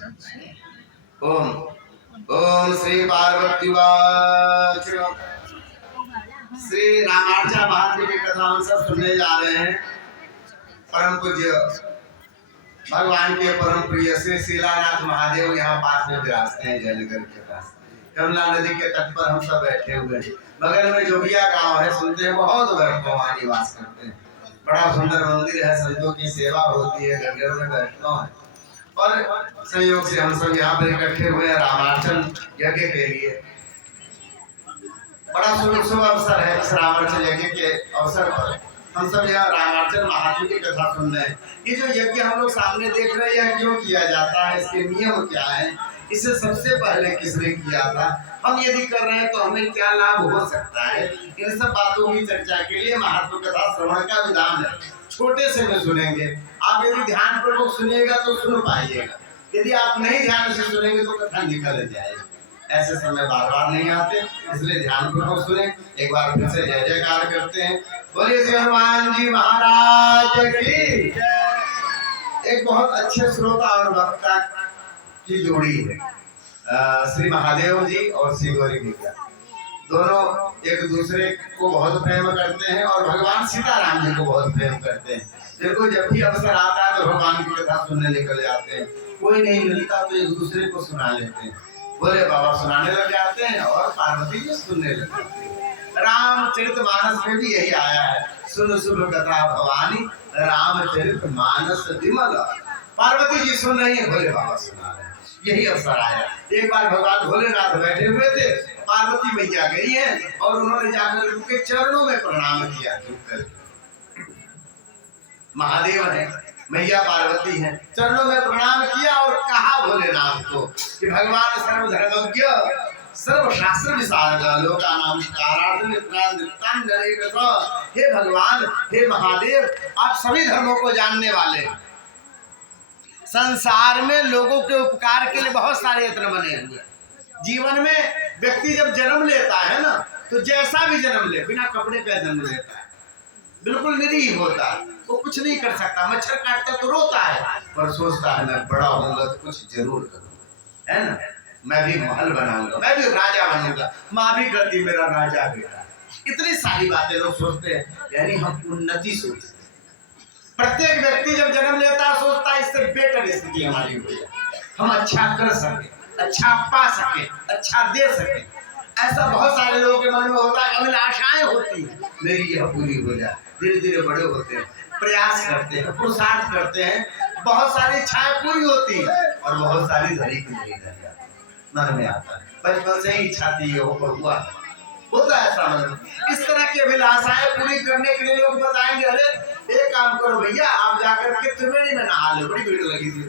Om Om Shri Parvati watch. Shri रामाचा महादेव की कथा हम सब सुनने जा रहे हैं। परम पूज्य भगवान के परम प्रिय श्री शीलानाथ महादेव यहाँ पास में विराजते हैं। जयनगर के पास कमला नदी के तट पर हम सब बैठे हुए हैं। बगल में जोगिया गांव है, सुनते हैं बहुत भक्त वहाँ निवास करते हैं। बड़ा सुंदर मंदिर है, संतों की सेवा होती है, गंगेर में बैठना है। और संयोग से हम सब यहाँ पर इकट्ठे हुए हैं रामार्चन यज्ञ के लिए। बड़ा शुभ अवसर है। इस रामार्चन यज्ञ के अवसर पर हम सब यहाँ रामार्चन महात्मा की कथा सुन रहे हैं। ये जो यज्ञ हम लोग सामने देख रहे हैं, क्यों किया जाता है, इसके नियम क्या है, इसे सबसे पहले किसने किया था, हम यदि कर रहे हैं तो हमें क्या लाभ हो सकता है, इन सब बातों की चर्चा के लिए महात्मा कथा श्रवण का विधान है। छोटे से में सुनेंगे। आप यदि ध्यान पूर्वक सुनिएगा तो सुन पाइएगा, यदि आप नहीं ध्यान से सुनेंगे तो कथा निकल जाएगी। ऐसे समय बार बार नहीं आते, इसलिए ध्यान पूर्वक सुने। एक बार फिर से जय जयकार करते हैं। बोलिए श्री हनुमान जी महाराज की। एक बहुत अच्छे श्रोता और वक्ता की जोड़ी है, श्री महादेव जी और श्री गौरी भैया। दोनों एक दूसरे को बहुत प्रेम करते हैं और भगवान सीताराम जी को बहुत प्रेम करते हैं। देखो, जब भी अवसर आता है तो भगवान की कथा सुनने निकल जाते हैं। कोई नहीं मिलता तो एक दूसरे को सुना लेते हैं। बोले बाबा सुनाने लग जाते हैं और पार्वती जी सुनने लग जाते हैं। रामचरितमानस में भी यही आया है, सुन शुभ कथा भवानी रामचरित मानस विमल। पार्वती जी सुन रही है, भोले बाबा सुना रहे हैं। यही अवसर आया। एक बार भगवान भोलेनाथ बैठे हुए थे, पार्वती मैया गई हैं और उन्होंने जाकर उनके चरणों में प्रणाम किया। महादेव है, मैया पार्वती है, चरणों में प्रणाम किया और कहा भोलेनाथ को कि भगवान सर्वधर्मज्ञ सर्वशास्त्र विशारद लोकानां कारार्थ नित्यान जनेक। हे भगवान, हे महादेव, आप सभी धर्मों को जानने वाले। संसार में लोगों के उपकार के लिए बहुत सारे यत्न बने हुए। जीवन में व्यक्ति जब जन्म लेता है ना, तो जैसा भी जन्म ले, बिना कपड़े का जन्म लेता है, बिल्कुल निरीह होता है, वो कुछ नहीं कर सकता। मच्छर काटता तो रोता है, पर सोचता है मैं बड़ा होऊंगा तो कुछ जरूर करूंगा, है ना, मैं भी महल बनाऊंगा, मैं भी राजा बनूंगा। माँ भी कहती मेरा राजा बेटा। इतनी सारी बातें लोग सोचते हैं, यानी हम उन्नति सोचते हैं। प्रत्येक व्यक्ति जब जन्म लेता है सोचता है इससे बेटर स्थिति हमारी हो जाए, हम अच्छा कर सके, अच्छा पा सके, अच्छा दे सके। ऐसा बहुत सारे लोगों के मन में होता है, अभिलाषाएं होती हैं, मेरी यह पूरी हो जाए। धीरे धीरे बड़े होते हैं, प्रयास करते हैं, पुरुषार्थ करते हैं, बहुत सारी इच्छाएं पूरी होती हैं और बहुत सारी धरी की नहीं रह जाती। मन में आता है, बचपन से ही इच्छा थी, ये हुआ होता है ऐसा। मतलब इस तरह की अभिलाषाएं पूरी करने के लिए लोग बताएंगे, अरे एक काम करो भैया, आप जाकर के त्रिवेणी में नहा लो, बड़ी भीड़ लगी थी,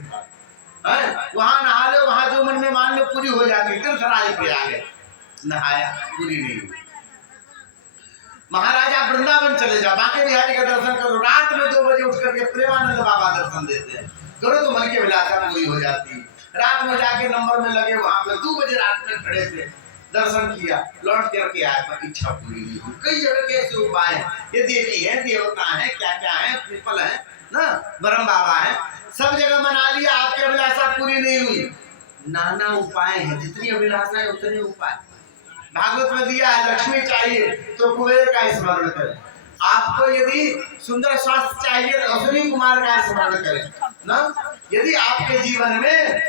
वहां नहा लो, वहां जो मन में मान लो पूरी हो जाती। तीर्थराज प्रयाग नहाया, पूरी नहीं हुई। महाराजा वृंदावन चले जाओ, बांके बिहारी का दर्शन करो, रात में 2 बजे उठ करके प्रेमानंद बाबा दर्शन देते हैं, करो तो मन की अभिलाषा पूरी हो जाती है। रात में जाके नंबर में लगे, वहां पे 2 बजे रात में खड़े थे, दर्शन किया, लौट करके आए, पर इच्छा पूरी नहीं हुई। कई जगह के ऐसे उपाय हैं, ये देवी है, देवता है, क्या क्या है, पीपल है ना, ब्रह्म बाबा है, सब जगह मना लिया, आपकी अभिलाषा पूरी नहीं हुई। नाना उपाय है, जितनी अभिलाषा है उतने उपाय। भागवत में दिया है, लक्ष्मी चाहिए तो कुबेर का स्मरण करें, आपको यदि सुंदर स्वास्थ्य चाहिए तो अश्विनी कुमार का स्मरण करें ना, यदि आपके जीवन में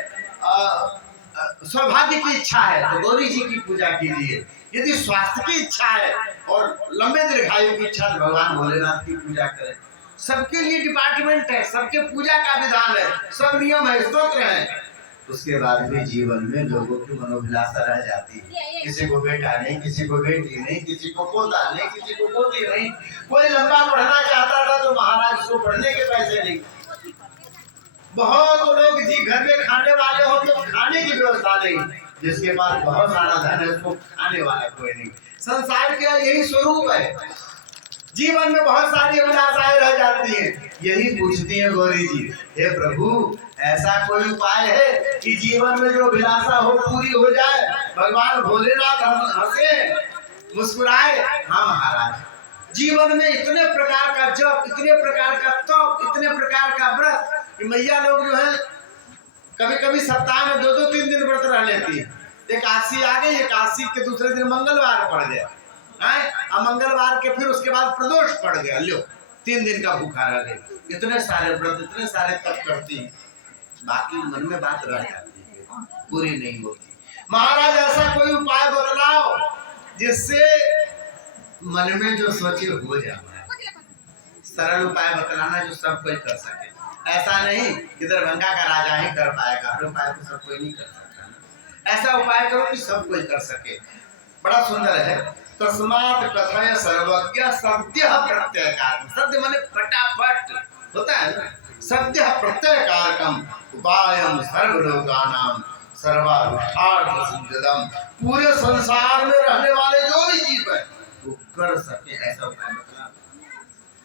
सौभाग्य की इच्छा है तो गौरी जी की पूजा कीजिए, यदि स्वास्थ्य की इच्छा है और लंबे दीर्घायु की इच्छा है तो भगवान भोलेनाथ की पूजा करें। सबके लिए डिपार्टमेंट है, सबके पूजा का विधान है, सब नियम है, स्तोत्र है। उसके बाद भी जीवन में लोगों की मनोभिलाषा रह जाती है। किसी को बेटा नहीं, किसी को बेटी नहीं, किसी को पोता नहीं, किसी को पोती नहीं। कोई लंबा पढ़ना चाहता था तो महाराज को पढ़ने के पैसे नहीं। बहुत लोग जी घर में खाने वाले हो तो खाने की व्यवस्था नहीं, जिसके पास बहुत सारा धन है उसको खाने वाला कोई नहीं। संसार का यही स्वरूप है। जीवन में बहुत सारी अभिलाषाएं रह जाती हैं, यही पूछती है गौरी जी, हे प्रभु ऐसा कोई उपाय है कि जीवन में जो अभिलाषा हो पूरी हो जाए। भगवान भोलेनाथ हंसे मुस्कुराए, हाँ महाराज, जीवन में इतने प्रकार का जप, इतने प्रकार का तप, इतने प्रकार का व्रत, मैया लोग जो है कभी कभी सप्ताह में 2-2 3 दिन व्रत रह लेती है। एकादशी आ गई, एकादशी के दूसरे दिन मंगलवार पड़ गया है, और मंगलवार के फिर उसके बाद प्रदोष पड़ गया, लो 3 दिन का भूखा रह गई। इतने सारे व्रत, इतने सारे तप करती है, बाकी मन में बात रह जाती है, पूरी नहीं होती। महाराज ऐसा कोई उपाय बतलाओ जिससे मन में जो सोचे हो जाए, सरल उपाय बतलाना जो सब कोई कर सके। ऐसा नहीं कि दरभंगा का राजा ही कर पाएगा, हर उपाय तो सब कोई नहीं कर सकता ना। ऐसा उपाय करो कि सब कोई कर सके। बड़ा सुंदर है, तस्मात् कथय सर्वज्ञ सद्य प्रत्ययकारकम। सद्य माने फटाफट होता है ना, सद्य प्रत्ययकारकम उपायम सर्वलोकानाम सर्वार्थार्थ सिद्धिदम। पूरे संसार में रहने वाले जो भी जीव है वो कर सके, ऐसा उपाय बतला।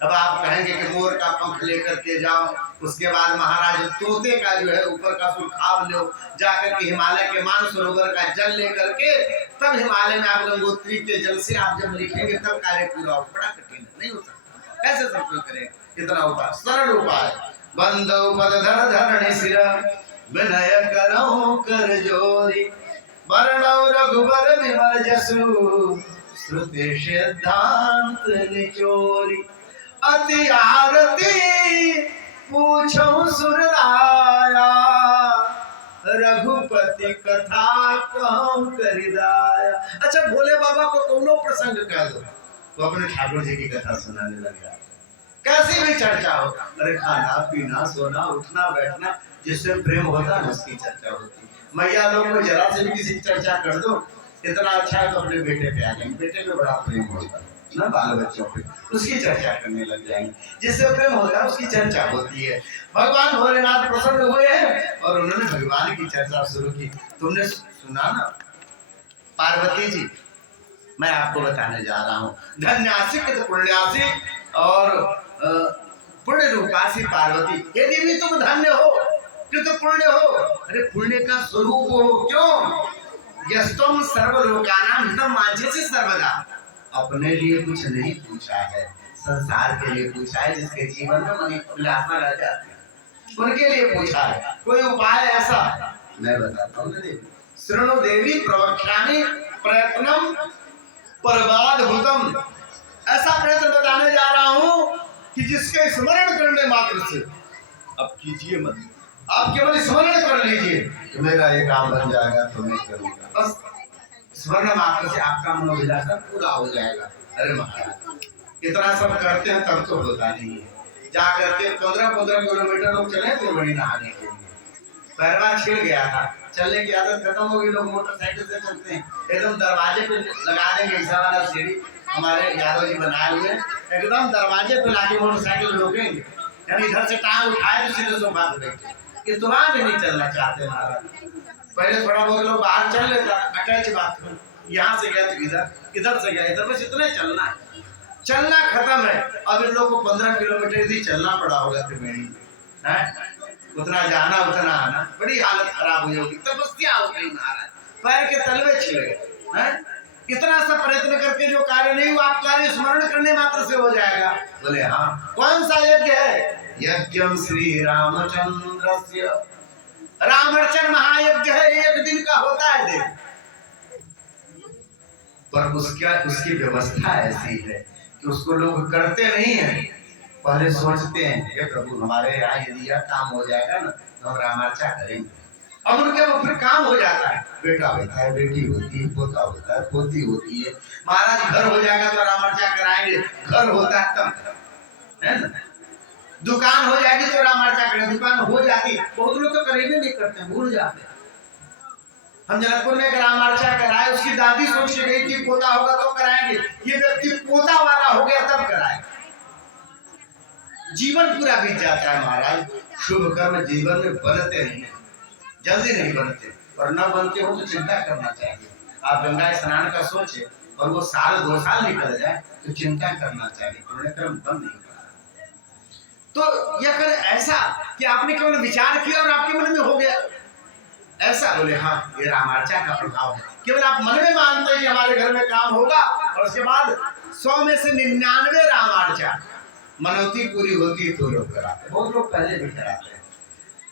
अब आप कहेंगे कि मोर का पंख लेकर के जाओ, उसके बाद महाराज तोते का जो है ऊपर का सुरखाव लो, जाकर के हिमालय के मानसरोवर का जल लेकर के तब हिमालय में आप गंगोत्री के जल से आप जब लिखेंगे तब कार्य पूरा हो। बड़ा कठिन नहीं हो सकता, कैसे सब कोई करे इतना उपाय? सरल उपाय, बंदो पद धर धरणी सिर विनय करो कर जोरी, वर्णौ रघुबर विमल जसु श्रुति सिद्धांत निचोरी, अति आरती पूछो सुरराया, रघुपति कथा कहूं करिदाया। अच्छा, भोले बाबा को कोनो प्रसंग कह दो वो अपने ठाकुर जी की कथा सुनाने लग जाते, कैसी भी चर्चा हो। अरे खाना पीना सोना उठना बैठना जिससे प्रेम होता है उसकी चर्चा होती। मैया लोग को जरा से भी किसी की चर्चा कर दो, इतना अच्छा है तो अपने बेटे पे आ जाएंगे, बेटे पे बड़ा प्रेम होता है ना, बाल बच्चों पे, उसकी चर्चा करने लग जाएंगे। जिससे प्रेम होता है उसकी चर्चा होती है। भगवान भोलेनाथ प्रसन्न हुए हैं और उन्होंने भगवान की चर्चा शुरू की। तुमने सुना ना पार्वती जी, मैं आपको बताने जा रहा हूँ, धन्यासी के पुण्यासी और पुण्य रूपासी पार्वती, यदि भी तुम धन्य हो कि तो पुण्य हो। अरे पुण्य का स्वरूप हो, क्यों? यस्तम सर्वलोकानां हितम वांछति सर्वदा। अपने लिए कुछ नहीं पूछा है, संसार के लिए पूछा है, जिसके जीवन में मन उल्लासना रह जाती है उनके लिए पूछा है। कोई उपाय ऐसा मैं बताता हूँ देवी, शृणु देवी प्रवक्ष्यामि प्रयत्नम परमाद्भुतम। ऐसा प्रयत्न बताने जा रहा हूँ कि जिसके स्मरण करने मात्र से, अब कीजिए मत, आप केवल स्मरण कर लीजिए कि मेरा ये काम बन जाएगा तो मैं करूँगा, बस स्मरण मात्र से आपका मनोभिलाषा पूरा हो जाएगा। अरे महाराज इतना सब करते हैं तब तो होता नहीं है। जा करके 15-15 किलोमीटर लोग चले थे बड़ी नहाने के लिए, पैरवा छिड़ गया था, चलने की आदत खत्म हो गई, लोग मोटरसाइकिल से चलते हैं, एकदम दरवाजे पे लगा देंगे ऐसा वाला सीढ़ी, हमारे यादव जी बनाए हुए, एकदम दरवाजे पे लाके मोटरसाइकिल रोकेंगे, यानी इधर से टांग उठाए तो सीधे सो बात बैठे। इतना भी नहीं चलना चाहते महाराज। पहले थोड़ा बहुत लोग बाहर चल लेता, अटैच बाथरूम, यहाँ से गया तो इधर, इधर से गया इधर, बस इतना चलना है, चलना खत्म है। अब इन लोगों को 15 किलोमीटर ही चलना पड़ा होगा त्रिवेणी है, उतना जाना उतना आना, बड़ी हालत खराब हुई होगी, तपस्या हो गई महाराज, पैर के तलवे छिड़ गए हैं। इतना सा प्रयत्न करके जो कार्य नहीं हुआ, आप कार्य स्मरण करने मात्र से हो जाएगा। बोले हाँ, कौन सा यज्ञ है? यज्ञम श्री रामचंद्रस्य, रामर्चन महायज्ञ है, एक दिन का होता है देव, पर उसकी व्यवस्था ऐसी है कि उसको लोग करते नहीं है। पहले सोचते हैं ये प्रभु हमारे यहाँ यदि यह काम हो जाएगा ना तो हम रामार्चा करेंगे, अब उनके वो फिर काम हो जाता है, बेटा होता है, बेटी होती है, पोता होता है, पोती होती है, महाराज घर हो जाएगा तो रामार्चा कराएंगे, घर होता है तब, है ना, दुकान हो जाएगी तो रामार्चा करेंगे, दुकान हो जाती, बहुत लोग तो करेंगे नहीं करते, भूल जाते। हम जनकपुर में एक रामार्चा कराए, उसकी दादी सोच के गई कि पोता होगा तो कराएंगे, ये व्यक्ति पोता वाला हो गया तब कराए, जीवन पूरा बीत जाता है महाराज। शुभ कर्म जीवन में बनते नहीं, जल्दी नहीं बनते, और न बनते हो तो चिंता करना चाहिए। आप गंगा स्नान का सोचे और वो 1-2 साल निकल जाए तो चिंता करना चाहिए, पुण्य कर्म बंद नहीं करना। तो यह कर ऐसा कि आपने केवल विचार किया और आपके मन में हो गया ऐसा, बोले हाँ ये रामार्चा का प्रभाव है। केवल आप मन में मानते हैं कि हमारे घर में काम होगा, और उसके बाद 100 में से 99 रामार्चा मनोती पूरी होती है तो लोग कराते, बहुत लोग पहले भी कराते हैं।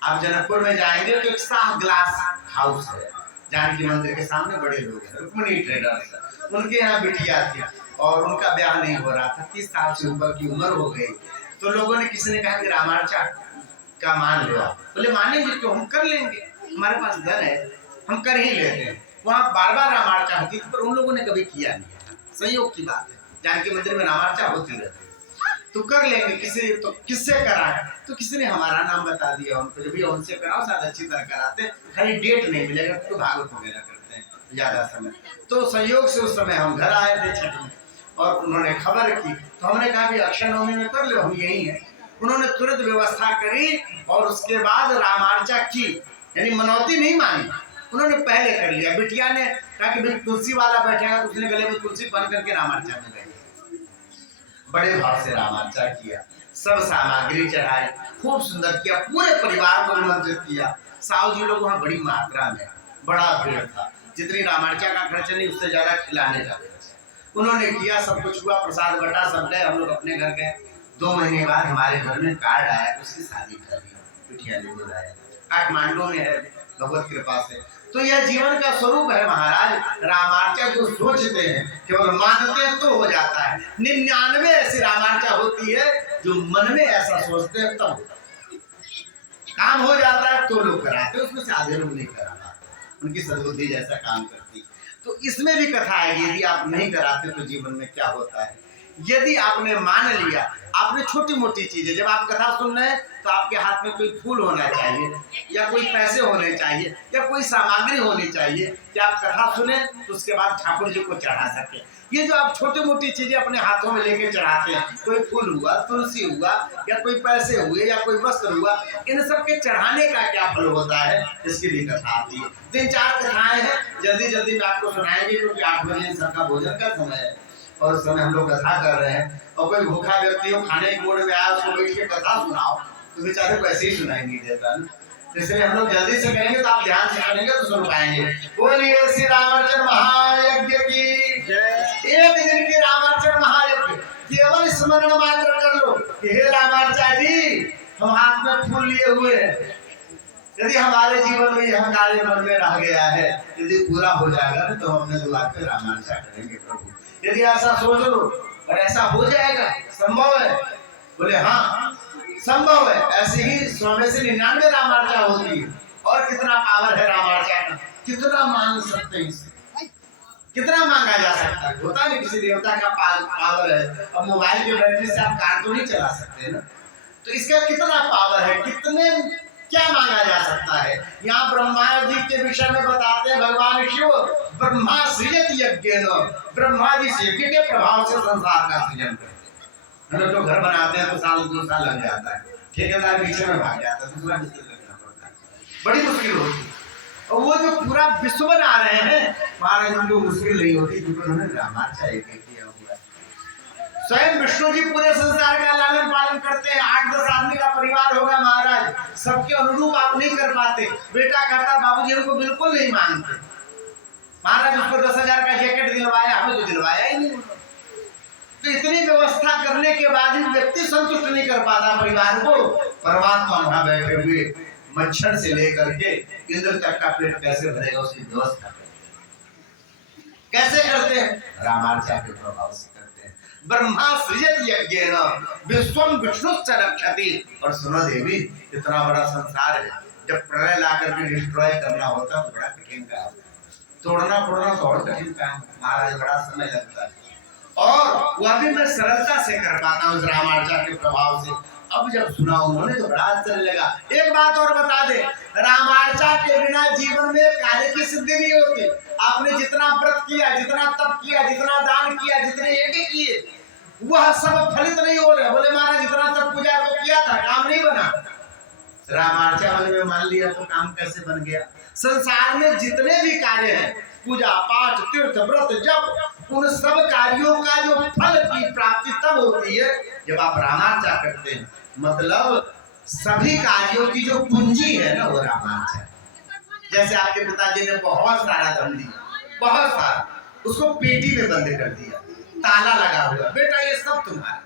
आप जनकपुर में जाएंगे तो एक शाह ग्लास हाउस है, जानकी मंदिर के सामने बड़े लोग हैं, रुक्मिणी ट्रेडर्स, उनके यहाँ बिटिया थी और उनका ब्याह नहीं हो रहा था, 30 साल से ऊपर की उम्र हो गई। तो लोगों ने, किसी ने कहा कि रामार्चा का मान लो। बोले मानेंगे क्यों, हम कर लेंगे, हमारे पास धन है, हम कर ही लेते हैं। वहाँ बार बार रामार्चा होती थी पर उन लोगों ने कभी किया नहीं। संयोग की बात है, जानकी मंदिर में रामार्चा होती रहती, तो कर लेंगे। किसी तो किससे कराए, तो किसी ने हमारा नाम बता दिया उनको, जब भी उनसे कराओ शायद अच्छी तरह कराते, खाली डेट नहीं मिलेगा तो भागवत वगैरह करते हैं ज्यादा समय। तो संयोग से उस समय हम घर आए थे छठ में और उन्होंने खबर की, तो हमने कहा भी अक्षय नवमी में कर लो, हम यही है। उन्होंने तुरंत व्यवस्था करी और उसके बाद रामार्चा की, यानी मनौती नहीं मानी, उन्होंने पहले कर लिया। बिटिया ने कहा कि भाई तुलसी वाला बैठेगा, तो उसने गले में तुलसी बन करके रामार्चा में गई, बड़े भाव से रामार्चा किया, सब सामग्री चढ़ाई, खूब सुंदर किया, पूरे परिवार को निमंत्रित किया। साहु जी लोग वहाँ बड़ी मात्रा में, बड़ा भीड़ था, जितनी रामार्चा का खर्चा नहीं उससे ज्यादा खिलाने का खर्चा उन्होंने किया। सब कुछ हुआ, प्रसाद बटा, सब गए, हम लोग अपने घर गए। 2 महीने बाद हमारे घर में कार्ड आया, उसकी शादी कर दी, बिटिया ने बुलाया, काठमांडू में है, भगवत कृपा से। तो यह जीवन का स्वरूप है महाराज। रामार्चा जो सोचते हैं, केवल मानते हैं तो हो जाता है। 99 ऐसी रामार्चा होती है जो मन में ऐसा सोचते हैं तब काम हो जाता है, तो लोग कराते, उसमें से आधे लोग नहीं करा पाते, उनकी सद्बुद्धि जैसा काम करती। तो इसमें भी कथा है, यदि आप नहीं कराते तो जीवन में क्या होता है। यदि आपने मान लिया, आपने छोटी मोटी चीजें, जब आप कथा सुन रहे हैं तो आपके हाथ में कोई फूल होना चाहिए, या कोई पैसे होने चाहिए, या कोई सामग्री होनी चाहिए कि आप कथा सुने तो उसके बाद ठाकुर जी को चढ़ा सके। ये जो आप छोटी मोटी चीजें अपने हाथों में लेके चढ़ाते हैं, कोई फूल हुआ, तुलसी हुआ, या कोई पैसे हुए, या कोई वस्त्र हुआ, इन सब के चढ़ाने का क्या फल होता है, इसकी भी कथा आती है। 3-4 कथाएं हैं, जल्दी जल्दी में आपको सुनाएंगे, क्योंकि 8 बजे सबका भोजन का समय है और उस समय हम लोग कथा कर रहे हैं। और कोई भूखा व्यक्ति हो, खाने के मूड में आया, उसको बैठ के कथा सुनाओ तो बेचारे को ऐसे ही सुनाई नहीं देता ना। इसलिए हम लोग जल्दी से करेंगे तो आप ध्यान से सुनेंगे तो सुन पाएंगे। बोलिए श्री रामार्चन महायज्ञ की जय। एक दिन की रामार्चन महायज्ञ, केवल स्मरण मात्र कर लो कि हे रामार्चा जी, हम हाथ में फूल लिए हुए हैं। यदि हमारे जीवन में यह कार्य मन में रह गया है, यदि पूरा हो जाएगा तो हम अपने द्वार पे रामार्चा करेंगे प्रभु। यदि ऐसा सोच लो और ऐसा हो जाएगा, संभव है? बोले हाँ संभव है। ऐसे ही 100 में से 99 रामार्चा होती है। और कितना पावर है रामार्चा का, कितना मांग सकते हैं इसे, कितना मांगा जा सकता है। होता नहीं किसी देवता का पावर है। अब मोबाइल की बैटरी से आप कार तो नहीं चला सकते ना, तो इसका कितना पावर है, कितने क्या मांगा जा सकता है। यहाँ ब्रह्मा जी के विषय में बताते हैं भगवान शिव ब्रह्मा सृजत यज्ञेन, ब्रह्मा जी यज्ञ के प्रभाव से संसार का सृजन करते हैं। हम लोग तो घर बनाते हैं तो 1-2 साल लग जाता है, ठेकेदार पीछे में भाग जाता है, दूसरा मिस्त्री लगना पड़ता है, बड़ी मुश्किल होती है। और वो जो पूरा विश्व बना रहे हैं महाराज, उनको मुश्किल नहीं होती क्योंकि उन्होंने रामार्चा एक किया हुआ है। स्वयं विष्णु जी पूरे संसार का लालन पालन करते हैं। 8-10 आदमी का परिवार होगा महाराज, सबके अनुरूप आप नहीं कर पाते। बेटा कहता बाबूजी हमको बिल्कुल नहीं मानते, महाराज उसको 10,000 का जैकेट दिलवाया, हमें तो दिलवाया ही नहीं। तो इतनी व्यवस्था करने के बाद भी व्यक्ति संतुष्ट नहीं कर पाता परिवार को। परमात्मा वहां बैठे हुए मच्छर से लेकर के इंद्र तक का पेट कैसे भरेगा, उसकी व्यवस्था कैसे करते हैं, रामार्चा के प्रभाव से करते हैं। ब्रह्मा सृजत यज्ञेन विश्वम विष्णुश्च रक्षति। और सुनो देवी, इतना बड़ा संसार है, जब प्रलय ला करके डिस्ट्रॉय करना होता है तो बड़ा कठिन काम है, तोड़ना फोड़ना बहुत कठिन काम महाराज, बड़ा समय लगता है। और वह भी मैं सरलता से कर पाता हूँ रामार्चा के प्रभाव से। अब जब सुना उन्होंने तो बड़ा आश्चर्य लगा। एक बात और बता दे, रामार्चा के बिना जीवन में कार्य की सिद्धि नहीं होती। आपने जितना व्रत किया, जितना तप किया, जितना दान किया, जितने यज्ञ किए, वह सब फलित नहीं हो रहे। बोले महाराज जितना तप पूजा तो किया था, काम नहीं बना। रामार्चा मन में मान लिया तो काम कैसे बन गया। संसार में जितने भी कार्य हैं, पूजा पाठ तीर्थ व्रत जप, उन सब कार्यों का जो फल की प्राप्ति तब होती है जब आप रामार्चा करते हैं। मतलब सभी कार्यों की जो पूंजी है ना वो रामार्चा है। जैसे आपके पिताजी ने बहुत सारा धन दिया, बहुत सारा, उसको पेटी में बंद कर दिया, ताला लगा हुआ, बेटा ये सब तुम्हारा,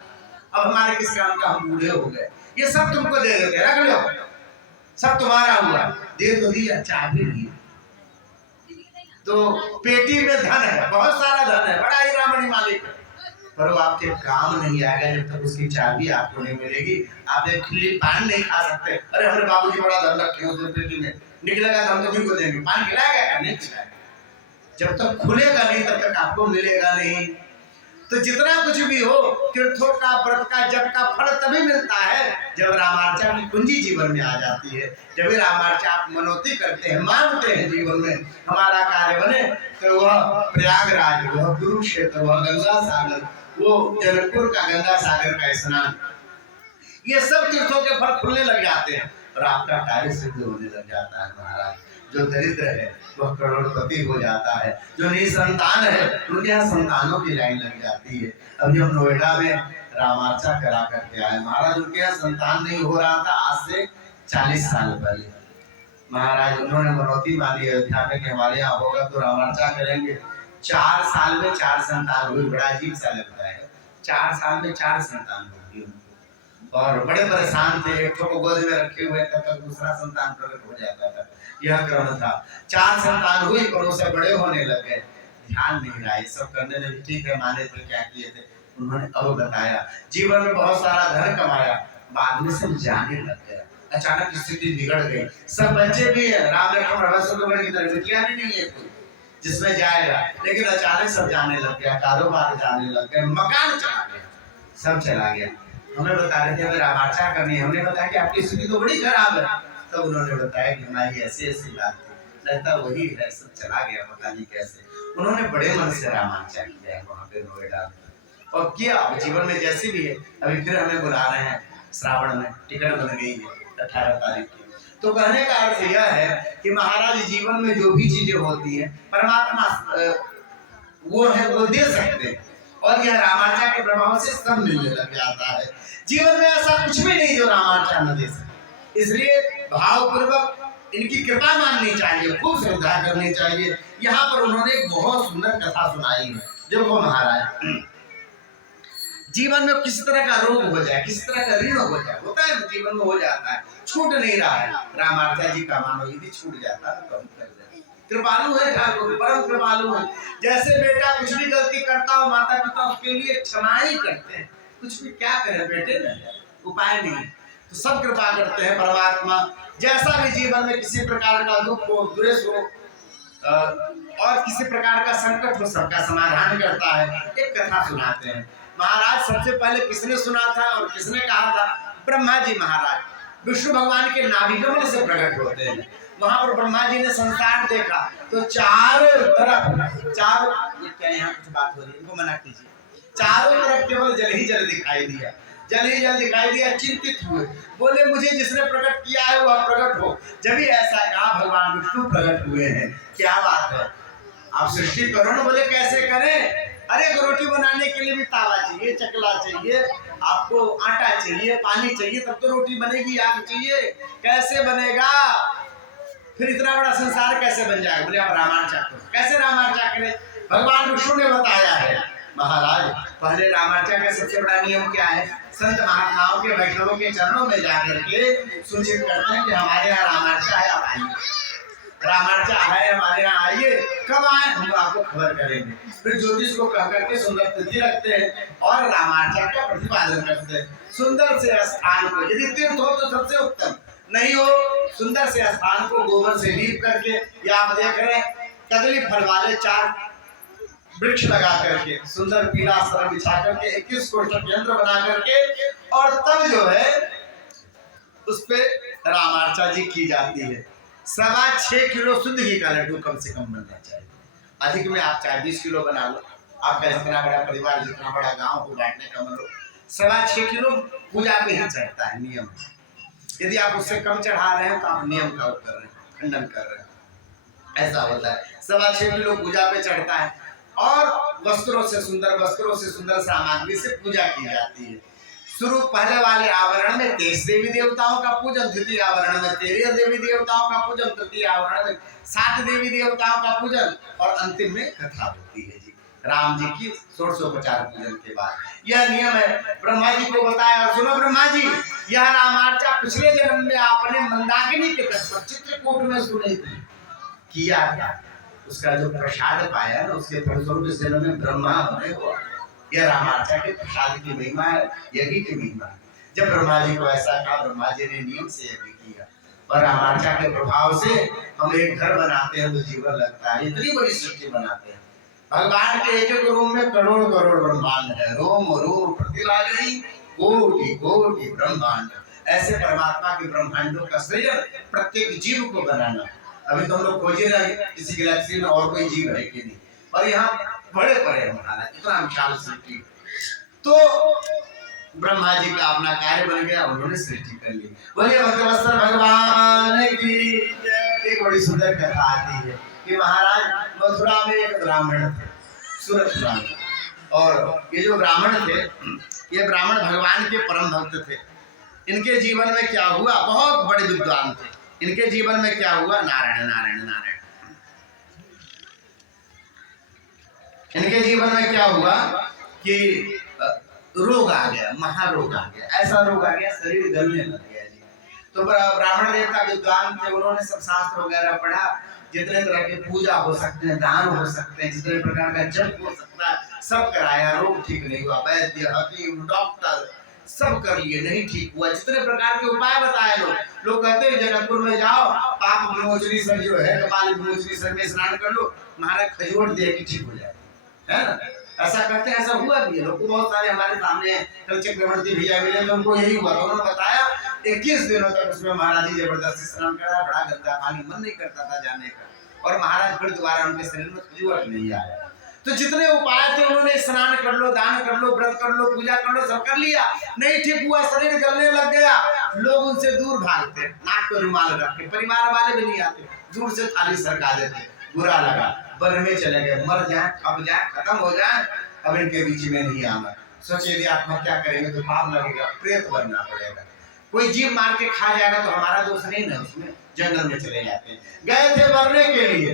अब हमारे किस काम का, हम बूढ़े हो गए, ये सब तुमको दे देते, रख लो, सब तुम्हारा हुआ, दे तो दिया, चाबी दी। तो पेटी में धन है, बहुत सारा धन है, बड़ा ही रामणी मालिक है, पर वो आपके काम नहीं आएगा जब तक उसकी चाबी आपको नहीं मिलेगी। आप एक खिल्ली पान नहीं खा सकते। अरे हमारे बाबूजी बड़ा धन रखे हैं उसने पेटी में, निकलेगा तो हम तो को देंगे, पान खिलाएगा क्या? नहीं खिलाएगा। जब तक खुलेगा नहीं तब तक आपको मिलेगा नहीं। तो जितना कुछ भी हो, तीर्थों का, व्रत का, जप का फल तभी मिलता है जब रामार्चा की कुंजी जीवन में आ जाती है। जब रामार्चा आप मनोती करते हैं, मांगते हैं जीवन में हमारा कार्य बने, तो वह प्रयागराज, वह कुरुक्षेत्र, वह गंगा सागर, वो जनकपुर का गंगा सागर का स्नान, ये सब तीर्थों के फल खुलने लग जाते हैं और आपका कार्य सिद्ध होने लग जाता है। महाराज, जो दरिद्र है वह करोड़पति हो जाता है, जो निसंतान है उनके यहाँ संतानों की लाइन लग जाती है। अभी हम नोएडा में रामार्चा करा करके आए महाराज, उनके यहाँ संतान नहीं हो रहा था आज से 40 साल पहले। महाराज उन्होंने मनोती मानी अयोध्या में कि हमारे यहाँ होगा तो रामार्चा करेंगे। 4 साल में 4 संतान हुई, बड़ा अजीब सा लगता है। 4 साल में 4 संतान होगी उनको, और बड़े परेशान थे, एक को गोद में रखे हुए तब तक दूसरा संतान प्रकट हो जाता था, यह क्रम था। 4 संतान हुई पर उसे बड़े होने लगे, ध्यान नहीं रहा, सब करने लगे। ठीक है, माने थे, क्या किए थे उन्होंने अब बताया। जीवन में बहुत सारा धन कमाया, बाद में सब जाने लग गया, अचानक स्थिति बिगड़ गई। सब बच्चे भी है, राम लक्ष्मण भरत की तरफ बिटिया भी नहीं है कोई जिसमें जाएगा, लेकिन अचानक सब जाने लग गया, कारोबार जाने लग गए, मकान चला गया, सब चला गया। हमें बता रहे थे हमें रामार्चा करनी है, हमने बताया कि आपकी स्थिति तो बड़ी खराब है, तब उन्होंने बताया कि हमारी ऐसी ऐसी बात थी, लगता वही है, सब चला गया पता नहीं कैसे। उन्होंने बड़े मन से रामार्चा किया है वहाँ पे नोएडा में, और किया जीवन में जैसी भी है। अभी फिर हमें बुला रहे हैं श्रावण में, टिकट बन गई है 18 तारीख की। तो कहने का अर्थ यह है कि महाराज जीवन में जो भी चीजें होती है परमात्मा वो है, वो दे सकते हैं, और यह रामार्चा के प्रभाव से सब मिलने लग जाता है। जीवन में ऐसा कुछ भी नहीं जो रामार्चा न दे सके, इसलिए भावपूर्वक इनकी कृपा माननी चाहिए, खूब श्रद्धा करनी चाहिए। यहाँ पर उन्होंने एक बहुत सुंदर कथा सुनाई है। देखो महाराज, जीवन में किसी तरह का रोग हो जाए, किसी तरह का ऋण हो जाए, होता है जीवन में, हो जाता है, छूट नहीं रहा है। रामार्चा जी का मानो यदि छूट जाता है तो हम कर दें। कृपालु है ठाकुर, परम कृपालु है। जैसे बेटा कुछ भी गलती करता हो, माता पिता उसके लिए क्षमा ही करते हैं, कुछ भी क्या करें बेटे, उपाय नहीं, तो सब कृपा करते हैं परमात्मा। जैसा भी जीवन में किसी प्रकार का दुख हो, द्वेष हो, और किसी प्रकार का संकट हो, सबका समाधान करता है। एक कथा सुनाते हैं महाराज। सबसे पहले किसने सुना था और किसने कहा था? ब्रह्मा जी महाराज विष्णु भगवान के नाभिकमल से प्रकट होते हैं। वहां पर ब्रह्मा जी ने संसार देखा तो चारों तरफ, ये क्या यहाँ कुछ बात हो रही है, इनको मना कीजिए। चारों तरफ केवल जल ही जल दिखाई दिया, जल ही जल दिखाई दिया। चिंतित हुए, बोले मुझे जिसने प्रकट किया है वह प्रकट हो। जब भी ऐसा कहा भगवान विष्णु प्रकट हुए हैं, क्या बात है, आप सृष्टि करो ना। बोले कैसे करें? अरे रोटी बनाने के लिए भी तावा चाहिए, चकला चाहिए, आपको आटा चाहिए, पानी चाहिए, तब तो रोटी बनेगी, आग चाहिए, कैसे बनेगा? फिर इतना बड़ा संसार कैसे बन जाएगा? बोले आप रामार्चा करो। कैसे रामार्चा करें? भगवान विष्णु ने बताया है महाराज। पहले रामार्चा का सबसे बड़ा नियम क्या है? संत महात्माओं के वैष्णवों के चरणों में जाकर के सूचित करते हैं कि हमारे यहाँ रामार्चा है, आप आइए, रामार्चा है हमारे यहाँ आइए। कब आए हम आपको खबर करेंगे। फिर ज्योतिष को कह करके सुंदर तिथि रखते हैं और रामार्चा का प्रतिपादन करते हैं। सुंदर से स्थान को, यदि तीर्थ हो तो सबसे उत्तम, नहीं हो सुंदर से स्थान को गोबर से लीप करके, या आप देख रहे हैं कदली फल वाले 4 वृक्ष लगा करके, सुंदर पीला सरक बिछा करके, 21 कोष्ठक यंत्र बना करके, और तब जो है उस पे रामार्चा जी की जाती है। 6.25 किलो शुद्ध घी का लड्डू कम से कम बनना चाहिए। अधिक में आप चाहे 20 किलो बना लो, आपका जितना बड़ा परिवार, जितना बड़ा गांव को बांटने का मन हो, 6.25 किलो पूजा पे ही चढ़ता है, नियम। यदि आप उससे कम चढ़ा रहे हैं तो आप नियम का कर रहे हैं, खंडन कर रहे हैं, ऐसा होता है। 6.25 किलो पूजा पे चढ़ता है, और वस्त्रों से सुंदर सामग्री से पूजा की जाती है। शुरू पहले वाले आवरण में 23 देवी देवताओं का पूजन, द्वितीय आवरण में 13 देवी देवताओं का पूजन, तृतीय आवरण में 7 देवी देवताओं का पूजन, और अंतिम में कथा होती है जी। राम जी की षोडशोपचार पूजन के बाद। यह नियम है, ब्रह्मा जी को बताया। और सुनो ब्रह्मा जी, यह रामार्चा पिछले जन्म में आपने मंदाकिनी के तट पर चित्रकूट में सुनी थी, किया था। उसका जो प्रसाद पाया ना, उसके फलस्वरूप इस जन्म में ब्रह्मा बने हुआ। यह रामार्चा के प्रसाद की महिमा है, यज्ञ की महिमा है। जब ब्रह्मा जी को ऐसा कहा, ब्रह्मा जी ने नियम से यज्ञ किया। और रामार्चा के प्रभाव से हम एक घर बनाते हैं तो जीवन लगता है, इतनी बड़ी सृष्टि बनाते हैं। भगवान के एक एक रूम में करोड़ करोड़ ब्रह्मांड है, रोम रोम प्रतिलागी कोटि कोटि ब्रह्मांड। ऐसे परमात्मा के ब्रह्मांडों का सृजन प्रत्येक जीव को बनाना। अभी तो हम लोग खोजे रहे किसी गैलेक्सी में और कोई जीव है कि नहीं, और यहाँ बड़े बड़े महाराज इतना विशाल सृष्टि। तो ब्रह्मा जी का अपना कार्य बन गया, उन्होंने सृष्टि कर ली। बोलिए भक्तवत्सल भगवान की। एक बड़ी सुंदर कथा आती है कि महाराज मथुरा में एक ब्राह्मण थे, सूरत ब्राह्मण। और ये जो ब्राह्मण थे, ये ब्राह्मण भगवान के परम भक्त थे। इनके जीवन में क्या हुआ, बहुत बड़े विद्वान थे। इनके जीवन में क्या हुआ, नारायण नारायण नारायण। इनके जीवन में क्या हुआ कि रोग आ गया, महारोग आ गया। ऐसा रोग आ गया, शरीर गलने लग गया जी। तो ब्राह्मण देवता विद्वान थे, उन्होंने सब शास्त्र वगैरह पढ़ा, जितने तरह के पूजा हो सकते हैं, दान हो सकते हैं, जितने प्रकार का जप हो सकता है, सब कराया। रोग ठीक नहीं हुआ। वैद्य, हकीम, डॉक्टर सब कर लिए, नहीं ठीक हुआ। जितने प्रकार के उपाय बताए लोग कहते हैं जनकपुर में जाओ, पाप विमोचनी सर जो है, कपाल विमोचनी सर में स्नान कर लो, महाराज खजूर दे के ठीक हो जाए, है ना। ऐसा करते हैं, ऐसा हुआ भी है। लोग बहुत सारे हमारे सामने कल चक्रवर्ती भैया मिले तो उनको यही हुआ। उन्होंने बताया 21 दिनों तक उसमें महाराज जी जबरदस्ती स्नान करा, बड़ा गंदा पानी, मन नहीं करता था जाने का। और महाराज फिर दोबारा उनके शरीर में खजूर नहीं आया। तो जितने उपाय थे उन्होंने, स्नान कर लो, दान कर लो, व्रत कर लो, पूजा कर लो, सब कर लिया, नहीं ठीक हुआ, शरीर गलने लग गया। लोग उनसे दूर भागते, नाक पे रुमाल रख के, परिवार वाले भी नहीं आते, दूर से थाली सरका देते। बुरा लगा, वन में चले गए, मर जाए, खप जाए, खत्म हो जाए, अब इनके बीच में नहीं आना। सोचिए यदि आत्महत्या करेंगे तो पाप लगेगा, प्रेत बनना पड़ेगा। कोई जीव मार के खा जाएगा तो हमारा दोष नहीं ना, उसमें जंगल में चले जाते हैं। गए थे मरने के लिए,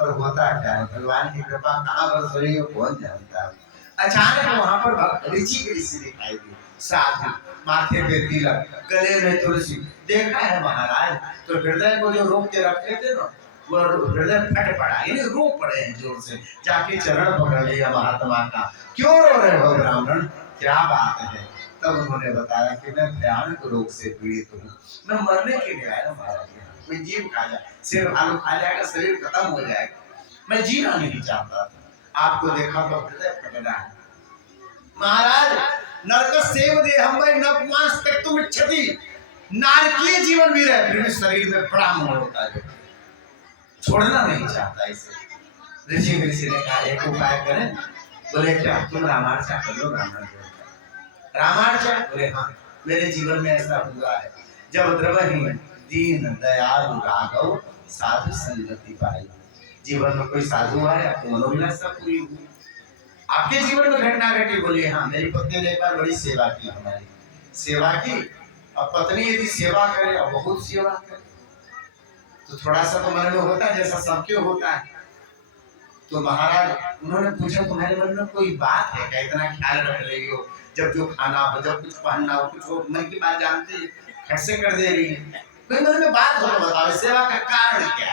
और होता क्या है, भगवान की कृपा कहाँ बरस रही है कौन जानता है। अचानक वहां पर ऋषि के ऋषि दिखाई दी, साधु, माथे पे तिलक, गले में तुलसी। देखा है महाराज, तो हृदय को जो रोक के रखे थे ना, वो हृदय फट पड़ा, यानी रो पड़े हैं जोर से। जाके चरण पकड़ लिया महात्मा का। क्यों रो रहे हो ब्राह्मण, क्या बात है। तब उन्होंने बताया कि मैं भयानक रोग से पीड़ित हूँ, मैं मरने के लिए आया महाराज। कोई जीव खा जाए, सिर भालू खा जाएगा, शरीर खत्म हो जाएगा, मैं जीना नहीं चाहता। आपको देखा तो हृदय फटना है महाराज। नरक सेव दे हम नवमास तक तुम क्षति, नारकीय जीवन भी रहे फिर भी शरीर में बड़ा मोह होता है, छोड़ना नहीं चाहता इसे। ऋषि ने कहा एक उपाय करें। बोले क्या, तुम रामार्चा कर लो ब्राह्मण। रामार्चा? बोले हाँ, मेरे जीवन में ऐसा हुआ है, जब द्रवही दीन दयालु राघव साधु संगति पाई। जीवन में कोई साधु आया तो मनोभिलाषा पूरी हुई। आपके जीवन में घटना घटी? बोलिए हाँ, मेरी पत्नी ने एक बार बड़ी सेवा की, हमारी सेवा की। अब पत्नी यदि सेवा करे और बहुत सेवा करे तो थोड़ा सा तो मन में होता है, जैसा सबके होता है। तो महाराज उन्होंने पूछा तुम्हारे मन में कोई बात है क्या, इतना ख्याल रख रही हो, जब जो खाना हो, जब कुछ पहनना हो, कुछ हो, मन की बात जानते खट से कर दे रही है, कोई मन में बात हो तो बताओ, सेवा का कारण क्या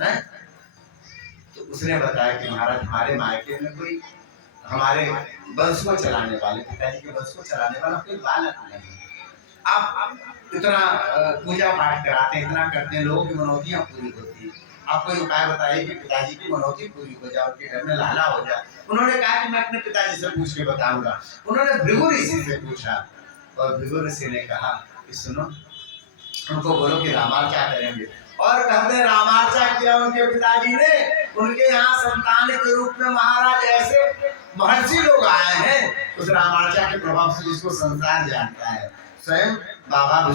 है? तो उसने बताया कि महाराज हमारे मायके में कोई हमारे वंश को चलाने वाले, पिताजी के वंश को चलाने वाला कोई बालक नहीं। आप इतना पूजा पाठ कराते हैं, इतना करते हैं, लोगों की मनौतियां पूरी होती है। आप कोई उपाय बताइए कि पिताजी की मनौती पूरी हो जाए, उनके घर में लाला हो जाए। उन्होंने कहा कि मैं अपने पिताजी से पूछ के बताऊंगा। उन्होंने भृगु ऋषि से पूछा और भृगु ऋषि ने कहा कि सुनो, उनको बोलो कि रामार्चा करेंगे। और कहते हैं रामार्चा किया उनके पिताजी ने। उनके यहाँ संतान के रूप में महाराज ऐसे महर्षि लोग आए हैं, उस रामार्चा के प्रभाव से जिसको संसार जानता है, स्वयं बाबा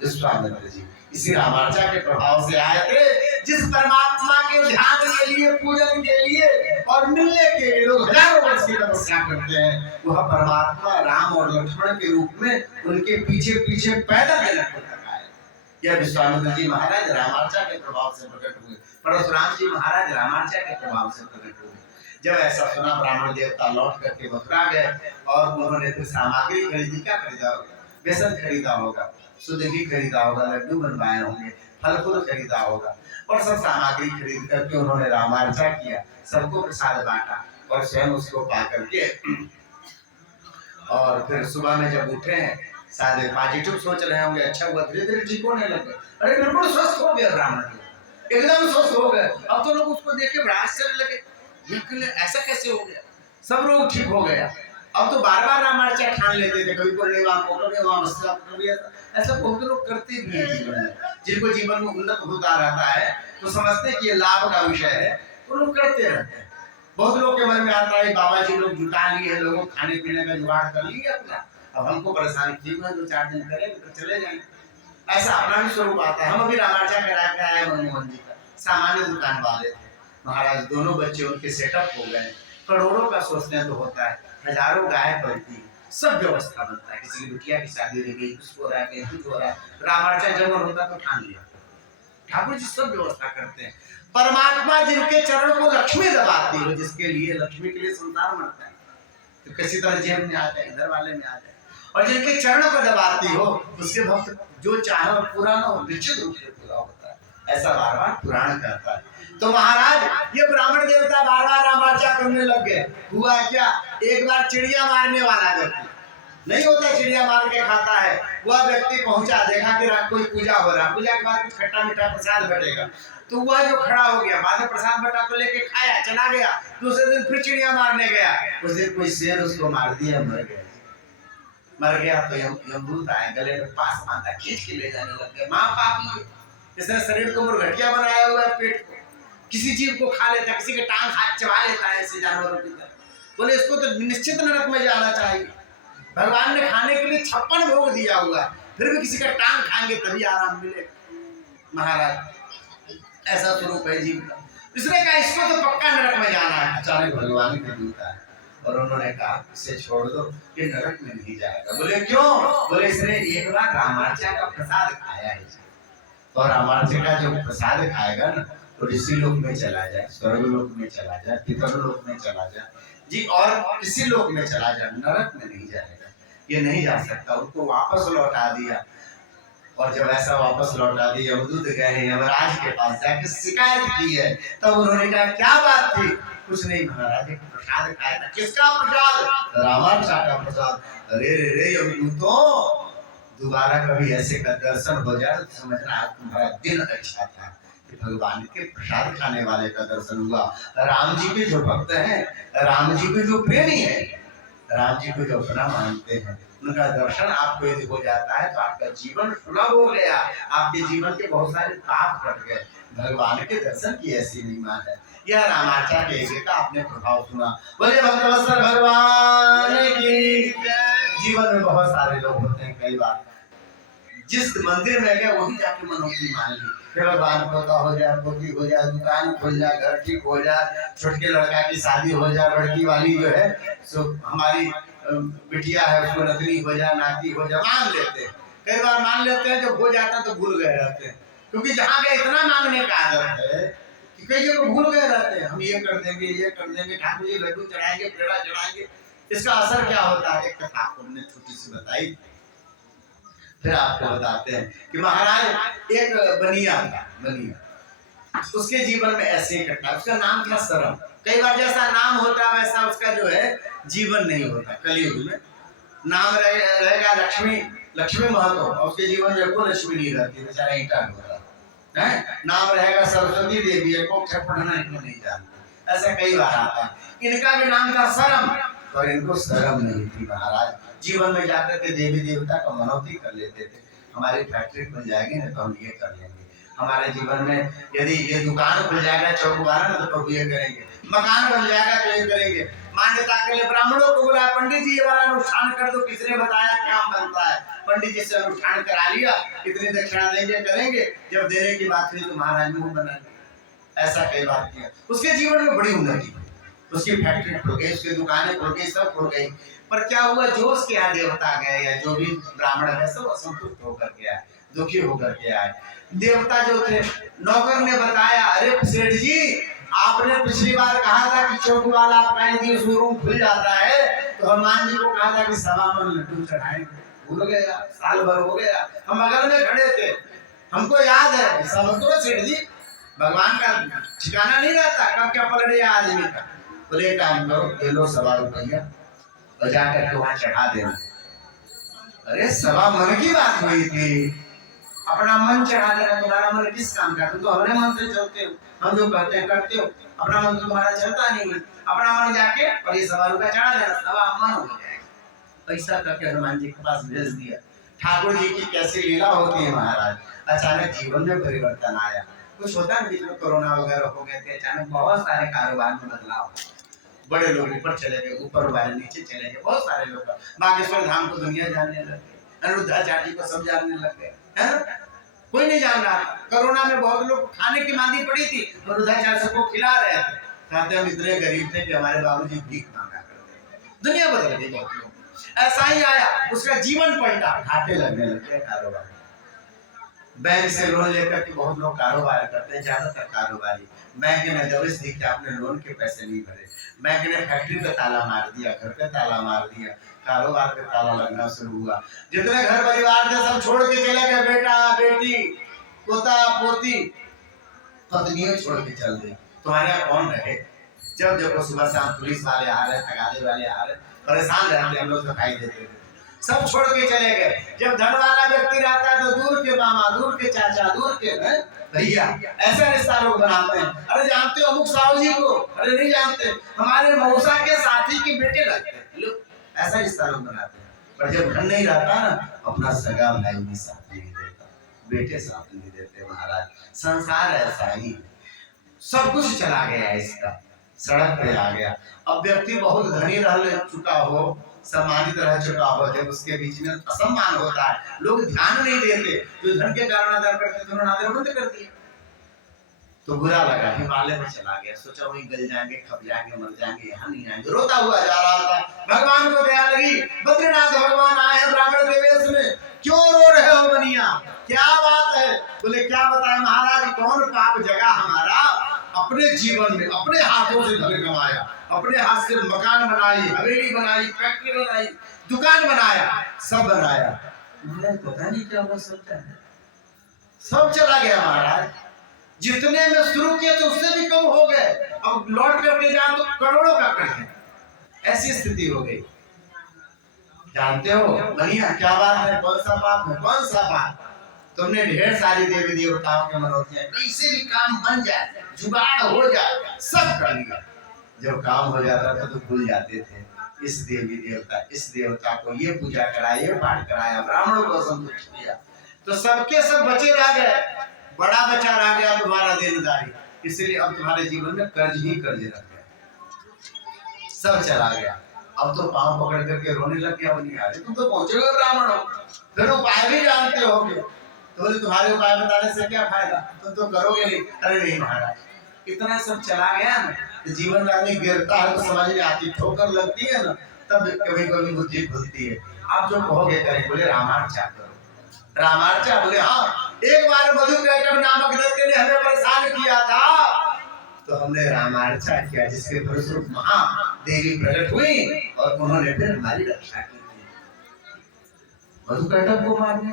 विश्वामित्र जी इसी रामार्चा के प्रभाव से आए थे। जिस परमात्मा के ध्यान के लिए, पूजन के लिए और मिलने के लिए लोग हजारों वर्ष की तपस्या करते हैं, वह परमात्मा राम और लक्ष्मण के रूप में उनके पीछे पीछे पैदल जनकपुर तक आए। यह विश्वामित्र जी महाराज रामार्चा के प्रभाव से प्रकट हुए, परशुराम जी महाराज रामार्चा के प्रभाव से प्रकट हुए। जब ऐसा सुना ब्राह्मण देवता लौट करके मथुरा गए और उन्होंने फिर सामग्री खरीदी। क्या खरीदा होगा? बेसन खरीदा होगा, शुद्ध घी खरीदा होगा, लड्डू बनवाए होंगे, फल फूल खरीदा होगा और सब सामग्री खरीद करके उन्होंने रामार्चा किया, सबको प्रसाद बांटा और स्वयं उसको पा करके और फिर सुबह में जब उठे हैं शायद पॉजिटिव सोच रहे होंगे, अच्छा हुआ, धीरे धीरे ठीक होने लगे। अरे बिल्कुल स्वस्थ हो गया ब्राह्मण, एकदम स्वस्थ हो गए। अब तो लोग उसको देख के बड़ा आश्चर्य लगे, ऐसा कैसे हो गया? सब लोग ठीक हो गया। अब तो बार बार रामार्चा ठान लेते थे, कभी पूर्णिमा को, कभी अमावस्या को, कभी ऐसा बहुत लोग करते भी हैं जीवन में। जिनको जीवन में उन्नत होता रहता है तो समझते कि ये लाभ का विषय है, वो लोग करते रहते हैं। बहुत लोग के मन में आता है बाबा जी लोग जुटा लिए हैं, लोगों खाने पीने का जुगाड़ कर लिए अपना, अब हमको परेशानी ठीक है, 2-4 दिन करेंगे तो चले जाएंगे। ऐसा अपना भी स्वरूप आता है। हम अभी रामार्चा करा के आए मनमोहन जी का, सामान्य दुकान वाले थे महाराज, दोनों बच्चे उनके सेटअप हो गए, करोड़ों का सोचते तो होता है, हजारों गाय पड़ती, सब व्यवस्था बनता है। किसी की बिटिया की शादी हो गई, कुछ हो रहा है, कहीं कुछ हो रहा है, रामार्चा जब होता तो ठान लिया। ठाकुर जी सब व्यवस्था करते हैं। परमात्मा जिनके चरण को लक्ष्मी दबाती हो, जिसके लिए लक्ष्मी के लिए संसार बनता है, तो किसी तरह जेब में आ जाए, घर वाले में आ जाए, और जिनके चरण को दबाती हो उसके भक्त जो चाहे पूरा ना हो, निश्चित रूप से पूरा होता है। ऐसा बार बार पुराण कहता है। तो महाराज ये ब्राह्मण देवता बार बार रामार्चा करने लग गए। हुआ क्या, एक बार चिड़िया मारने वाला व्यक्ति, नहीं होता चिड़िया मार के खाता है, वह व्यक्ति पहुंचा, देखा कि रात कोई पूजा हो रहा, पूजा के बाद कुछ खट्टा मीठा प्रसाद बटेगा, तो वह जो खड़ा हो गया, बाद में प्रसाद बटा तो लेके खाया, चला गया। दूसरे दिन फिर चिड़िया मारने गया, उस दिन कोई शेर उसको मार दिया, मर गया तो यमदूत आए, गले में पास बांधा, खींच के ले जाने लग गए। माँ पापी, इसने शरीर को मुर्घटिया बनाया हुआ है, पेट को किसी जीव को खा लेता है, किसी के टांग हाथ चबा लेता है, ऐसे जानवरों की तरह। बोले इसको तो निश्चित नरक में जाना चाहिए। भगवान ने खाने के लिए 56 भोग दिया हुआ, फिर भी किसी का टांग खाएंगे तभी आराम मिले। महाराज ऐसा स्वरूप है जीव का। इसने कहा इसको तो पक्का नरक में जाना है। अचानक भगवान के दूत आए और उन्होंने कहा इसे छोड़ दो, ये नरक में नहीं जाएगा। बोले क्यों? बोले इसने एक बार रामार्चा का प्रसाद खाया है, और रामार्चा का जो प्रसाद खाएगा ना तो ऋषि लोक में चला जाए, स्वर्ग लोक में चला जाए, पितर लोक में चला जाए जी, और किसी लोक में चला जाए, नरक में नहीं जाएगा, ये नहीं जा सकता। उनको वापस लौटा दिया, और जब ऐसा वापस लौटा दिया, यमदूत गए यमराज के पास जाके शिकायत की है। तब उन्होंने कहा क्या बात थी? कुछ नहीं महाराज, एक प्रसाद खाया था। किसका प्रसाद? रामार्चा का प्रसाद। अरे रे रे यमदूतों, दोबारा कभी ऐसे का दर्शन हो जाए तो समझना तुम्हारा दिन अच्छा था, भगवान के प्रसाद खाने वाले का दर्शन हुआ। राम जी के जो भक्त हैं, राम जी के जो प्रेमी हैं, राम जी को जो अपना मानते हैं, उनका दर्शन आपको यदि हो जाता है तो आपका जीवन सुलभ हो गया, आपके जीवन के बहुत सारे पाप कट गए। भगवान के दर्शन की ऐसी महिमा है। यह रामार्चा के एक का आपने प्रभाव सुना। बोले भक्तवत्सल भगवान की। जीवन में बहुत सारे लोग होते हैं, कई बार जिस मंदिर में गए वहीं जाके मनोती मान ली, भगवान पोता हो जाए, पोती हो जाए, दुकान खुल जाए, घर ठीक हो जाए, छोटे लड़का की शादी हो जाए, लड़की वाली जो है सो हमारी बिटिया है उसको नतनी हो जाए, नाती हो जाए, मान लेते हैं। कई बार मान लेते हैं, जब हो जाता तो भूल गए रहते हैं, क्योंकि जहाँ गए इतना मांगने का आदत है कि कई जगह भूल गए रहते हैं। हम ये कर देंगे, ये कर देंगे, ठाकुर जी लड्डू चढ़ाएंगे, पेड़ा चढ़ाएंगे। इसका असर क्या होता है? एक कथा आपको हमने छोटी सी बताई, फिर आपको बताते हैं कि महाराज एक बनिया था, बनिया, उसके जीवन में ऐसे ही घटना, उसका नाम था सरम। कई बार जैसा नाम होता है वैसा उसका जो है जीवन नहीं होता। कलयुग में नाम रहेगा लक्ष्मी महतो, और उसके जीवन में कोई लक्ष्मी नहीं रहती, बेचारा ईटा होता है। नाम रहेगा सरस्वती देवी, को पढ़ना इनको नहीं जानता, ऐसा कई बार आता है। इनका भी नाम था सरम, पर इनको शर्म नहीं थी महाराज। जीवन में जाकर के देवी देवता का मनौती कर लेते थे। हमारी फैक्ट्री खुल जाएगी ना तो हम ये कर लेंगे, हमारे जीवन में यदि ये दुकान खुल जाएगा चौकीदार ना तो ये करेंगे, मकान बन जाएगा तो ये करेंगे। मान्यता के लिए ब्राह्मणों को बुलाया, पंडित जी ये वाला अनुष्ठान कर दो, किसने बताया क्या बनता है? पंडित जी से अनुष्ठान करा लिया, कितनी दक्षिणा देंगे, करेंगे। जब देने की बात हुई तो महाराज मुंह बना लिया। ऐसा कई बार किया। उसके जीवन में बड़ी उन्नति, उसकी फैक्ट्री खुल गई, उसकी दुकानें खुल गई, सब खुल गई। पर क्या हुआ, जो उसके यहाँ देवता गए या जो भी ब्राह्मण है सब असंतुष्ट होकर के आए, दुखी होकर के आए। देवता जो थे, नौकर ने बताया, अरे सेठ जी आप आपने पिछली बार कहा था कि चौक वाला पैंती शुरू खुल जाता है, तो हनुमान जी को कहा था कि 1.25 मन लड्डू चढ़ाएंगे। भूल गया, साल भर हो गया, हम बगल में खड़े थे, हमको याद है सब तो सेठ जी, भगवान का ठिकाना नहीं रहता कब क्या पलट गया आदमी का। बोले काम करो, ये लो 1.25 रुपया और जाकर के वहां चढ़ा देना। अरे 1.25 मन की बात हुई थी, अपना मन चढ़ा देना। तुम्हारा मन किस काम का? तुम तो अपने मन से चलते हो, हम जो कहते हैं करते हो, अपना मन तो तुम्हारा चलता नहीं है। अपना मन जाके और ये 1.25 रुपया चढ़ा देना, 1.25 मन हो जाएगा। पैसा करके हनुमान जी के पास भेज दिया। ठाकुर जी की कैसी लीला होती है महाराज। अचानक जीवन में परिवर्तन आया। कुछ होता है बीच में कोरोना वगैरह हो गए थे, अचानक बहुत सारे कारोबार में बदलाव, बड़े लोग ऊपर चले गए, ऊपर वाले नीचे चले गए, बहुत सारे लोग बागेश्वर धाम को दुनिया जानने लग गई, अनिरुद्धाचार्य जी को सब जानने लग गए, है ना? कोई नहीं जान रहा था। कोरोना में बहुत लोग खाने की मांदी पड़ी थी, अनिरुद्धाचार्य सबको खिला रहे थे, कहते हम इतने गरीब थे कि हमारे बाबूजी भीख मांगा करते। दुनिया बदल गई बहुत लोग। ऐसा ही आया, उसका जीवन पलटा, घाटे लगने लगे कारोबार। बैंक से लोन लेकर के बहुत लोग कारोबार करते हैं, ज्यादातर कारोबारी। बैंक ने दबिश दी कि आपने लोन के पैसे नहीं भरे, बैंक ने फैक्ट्री पे ताला मार दिया, घर पे ताला मार दिया, कारोबार पे ताला लगना शुरू हुआ। जितने घर परिवार थे सब छोड़ के चले गए, बेटा बेटी पोता पोती पत्नियों छोड़ के चल गए। तुम्हारे यहाँ कौन रहे? जब देखो सुबह शाम पुलिस वाले आ रहे, तगादे वाले आ रहे, परेशान रहते, हम लोग दिखाई देते थे, सब छोड़ के चले गए। जब धन वाला व्यक्ति रहता है तो दूर के मामा, दूर के चाचा, दूर के भैया, ऐसा रिश्ता लोग बनाते हैं। अरे जानते हो अमुक साहू जी को? अरे नहीं जानते, हमारे मौसा के साथी के बेटे लगते हैं लोग, ऐसा रिश्ता लोग बनाते हैं। पर जब धन नहीं रहता ना, अपना सगा भाई भी साथ नहीं देता, बेटे साथ नहीं देते महाराज। संसार ऐसा ही, सब कुछ चला गया इसका, सड़क पे आ गया। अब व्यक्ति बहुत धनी रह चुका हो, सम्मानित रह चुका हो, जब उसके बीच में असम्मान होता है, लोग ध्यान नहीं देते, जो धन के कारण आदर करते थे उन्होंने आदर बंद कर दिया, तो बुरा लगा, हिमालय में चला गया, सोचा वहीं गल जाएंगे, खप जाएंगे, मर जाएंगे, यहाँ नहीं आएंगे। रोता हुआ जा रहा था, भगवान को दया लगी, बद्रीनाथ भगवान आए हैं ब्राह्मण के वेश में, क्यों रो रहे हो बनिया, क्या बात है? बोले क्या बताएं महाराज, कौन पाप जगा हमारा, अपने जीवन में अपने हाथों से धन कमाया, अपने हाथ से मकान बनाई, हवेली बनाई, फैक्ट्री बनाई, दुकान बनाया, सब बनाया, पता नहीं क्या हो सकता है, सब चला गया महाराज। जितने में शुरू किए तो उससे भी कम हो गए, अब लौट करके जाओ तो करोड़ों का करें, ऐसी स्थिति हो गई। जानते हो बढ़िया क्या बात है, कौन सा पाप है, कौन सा पाप? तुमने ढेर सारी देवी देवताओं के मनोतियां, कैसे भी काम बन जाए, जुगाड़ हो जाए, सब कर लिया। जब काम हो जाता था तो भूल जाते थे, इस देवी देवता, इस देवता को ये पूजा कराया, ये पाठ कराया, ब्राह्मणों को संतुष्ट किया, तो सबके सब बचे रह गए, बड़ा बचा रह गया तुम्हारा देनदारी। इसलिए अब तुम्हारे जीवन में कर्ज ही कर्ज रह गया, सब चला गया। अब तो पांव पकड़ करके रोने लग गया, नहीं आ रहे, तुम तो पहुंचोगे ब्राह्मण हो, फिर उपाय भी जानते होगे, तो तुम्हारे उपाय बताने से क्या फायदा, तुम तो करोगे नहीं। अरे नहीं महाराज, इतना सब चला गया ना, तो जीवन में आदमी गिरता है तो समझ में आती, ठोकर लगती है ना, तब कभी कभी बुद्धि खुलती है। आप जो कहोगे करें, बोले रामार्चा करो, रामार्चा, बोले हाँ, एक बार मधु कैटव नामक दत्त ने हमें परेशान किया था, तो हमने रामार्चा किया, जिसके फलस्वरूप महादेवी प्रकट हुई और उन्होंने फिर हमारी रक्षा की। मधु कैटव को मारने,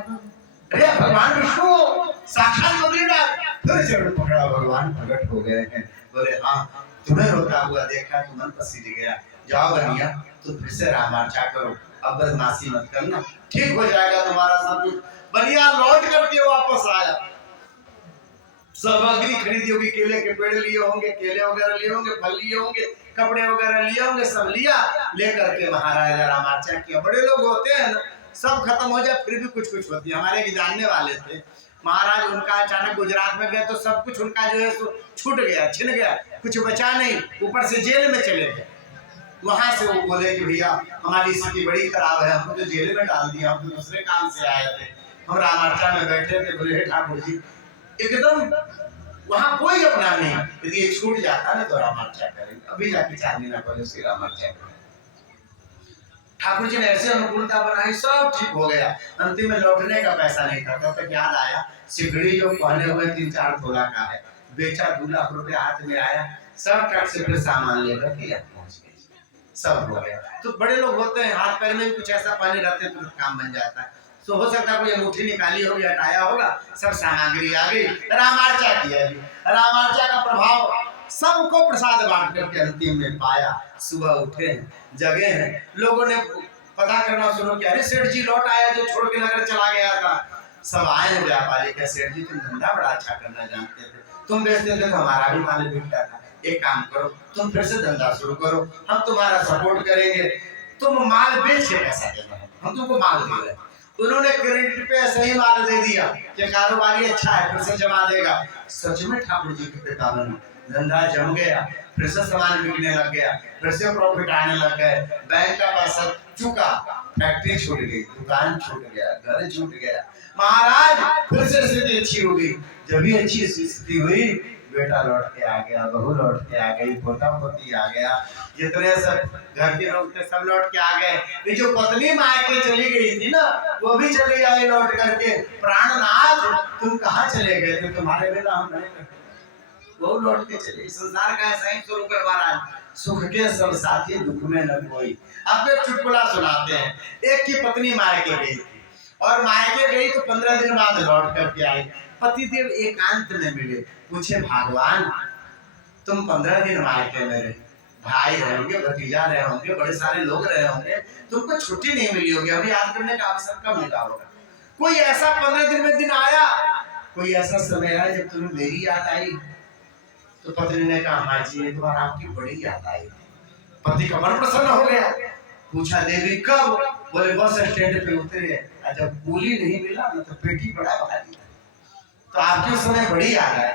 अरे भगवान विष्णु साक्षात बद्रीनाथ, फिर चरण पकड़ा, भगवान प्रकट हो गए हैं। बोले हाँ, तुम्हें रोता हुआ देखा तो मन पसीज गया, जाओ बनिया तुम फिर से रामार्चा करो, अब बदमाशी मत करना, ठीक हो जाएगा तुम्हारा सब कुछ। बनिया लौट करके वापस आया, सामग्री खरीदी होगी, केले के पेड़ लिए होंगे, केले वगैरह लिए होंगे, फल लिए होंगे, कपड़े वगैरह लिए होंगे, सब लिया, लेकर के महाराजा रामार्चा किया। बड़े लोग होते हैं ना, सब खत्म हो जाए फिर भी कुछ कुछ होती है। हमारे एक जानने वाले थे महाराज, उनका अचानक गुजरात में गए तो सब कुछ उनका जो है सो छूट गया, छिन गया, कुछ बचा नहीं, ऊपर से जेल में चले गए। वहां से वो बोले कि भैया हमारी स्थिति बड़ी खराब है, हमको तो जेल में डाल दिया, हम तो दूसरे काम से आए थे, हम रामार्चा में बैठे थे। बोले हे ठाकुर जी, एकदम वहां कोई अपना नहीं, यदि ये छूट जाता ना तो रामार्चा करेंगे, अभी जाके 4 महीना पहले उसकी रामार्चा करें। ठाकुर जी ने ऐसे अनुकूलता बनाई, सब ठीक हो गया। अंतिम में लौटने का पैसा नहीं था, तब तक याद आया सिकड़ी जो पहने हुए 3-4 तोला का है, बेचा, 2 लाख रुपए हाथ में आया, सब ट्रक से फिर सामान लेकर के यहाँ पहुंच गए, सब हो गया। तो बड़े लोग होते हैं हाथ पैर में भी कुछ ऐसा पानी रहते तो काम बन जाता है। तो हो सकता है कोई अंगूठी निकाली होगी, हटाया होगा, सब सामग्री आ गई, रामार्चा किया। रामार्चा का प्रभाव सबको प्रसाद बांट करके अंतिम में पाया। सुबह उठे हैं, जगे हैं, लोगों ने पता करना शुरू किया, अरे सेठ जी लौट आया जो छोड़ के नगर चला गया था। सब आए हैं व्यापारी का, सेठ जी तुम धंधा बड़ा अच्छा करना जानते थे, तुम बेचते थे तो हमारा भी माल बिकता था, एक काम करो तुम फिर से धंधा शुरू करो, हम तुम्हारा सपोर्ट करेंगे, तुम माल बेच के पैसा देना, हम तुमको माल दे रहे हैं। उन्होंने क्रेडिट पे ऐसे ही माल दे दिया कि कारोबारी अच्छा है फिर से जमा देगा। सच में ठाकुर जी के पिता ने धंधा जम गया, फिर से सामान बिकने लग गया, फिर से प्रॉफिट आने लग गए, बैंक का पैसा चुका, फैक्ट्री छूट गई, दुकान छूट गया, घर छूट गया। महाराज फिर से स्थिति अच्छी हो गई। जब भी अच्छी स्थिति हुई, बेटा लौट के आ गया, बहू लौट के आ गई, पोता पोती आ गया, जितने सब घर के लोग थे सब लौट के आ गए। ये जो पत्नी मायके चली गई थी ना, वो भी चली आई लौट करके। प्राणनाथ तुम कहाँ चले गए थे, तुम्हारे बिना हम नहीं, वो लौट के चले। संसार का ऐसा ही स्वरूप है महाराज, सुख के सब साथी दुख में न कोई। अब एक चुटकुला सुनाते हैं। एक की पत्नी मायके गई थी और मायके गई तो 15 दिन बाद लौट करके आई। पतिदेव एकांत में मिले, पूछे भगवान तुम 15 दिन मायके में रहे, भाई रहे होंगे, भतीजा रहे होंगे, बड़े सारे लोग रहे होंगे, तुमको छुट्टी नहीं मिली होगी, अभी याद करने का अवसर कब मिला होगा। कोई ऐसा 15 दिन में दिन आया, कोई ऐसा समय आया जब तुम्हें मेरी याद आई। तो पत्नी ने कहा हाँ जी एक बार आपकी बड़ी याद आई। पति का मन प्रसन्न हो गया, पूछा देवी कब? बोले बस स्टैंड पे उतरे, जब कूली नहीं मिला ना तो पेटी बड़ा भारी, तो आपकी उस समय बड़ी याद आई।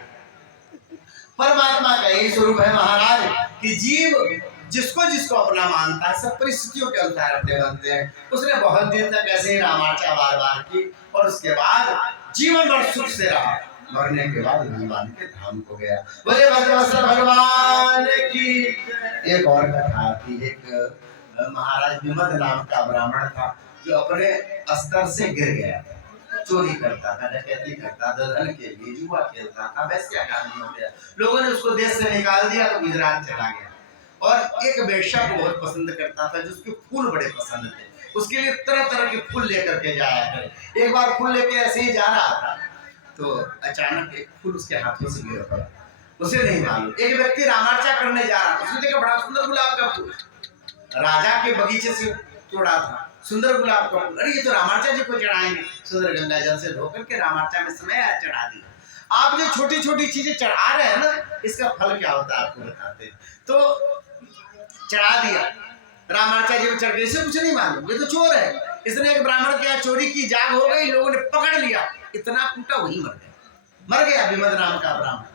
परमात्मा का यही स्वरूप है महाराज कि जीव जिसको जिसको अपना मानता है, सब परिस्थितियों के अनुसार अपने बनते हैं। उसने बहुत दिन तक ऐसे ही रामार्चा बार बार की और उसके बाद जीवन भर सुख से रहा, मरने के बाद भगवान के धाम को गया। बोले भगवान भगवान की। एक और कथा थी, एक महाराज विमद नाम का ब्राह्मण था जो अपने स्तर से गिर गया, चोरी करता था, डकैती करता था, धन के लिए जुआ खेलता था, वैश्या काम हो गया। लोगों ने उसको देश से निकाल दिया तो गुजरात चला गया। और एक वेश्या को बहुत पसंद करता था, जिसके फूल बड़े पसंद थे, उसके लिए तरह तरह के फूल लेकर के जाया करे। एक बार फूल लेके ऐसे ही जा रहा था तो अचानक एक फूल उसके हाथों से गिर पड़ा, उसे नहीं मालूम। एक व्यक्ति रामार्चा करने जा रहा था, उसने देखा बड़ा सुंदर गुलाब का फूल, राजा के बगीचे से तोड़ा था, सुंदर गुलाब का फूल, अरे ये तो रामार्चा जी को चढ़ाएंगे, सुंदर गंगा जल से धोकर के रामार्चा में समय चढ़ा दी। आप जो छोटी छोटी चीजें चढ़ा रहे हैं ना, इसका फल क्या होता है आपको बताते हैं। तो चढ़ा दिया, रामार्चा जी में चढ़ गए, इसे कुछ नहीं मालूम, ये तो चोर है। इसने एक ब्राह्मण के यहाँ चोरी की, जाग हो गई, लोगों ने पकड़ लिया, इतना कूटा वही मर गया विमद नाम का ब्राह्मण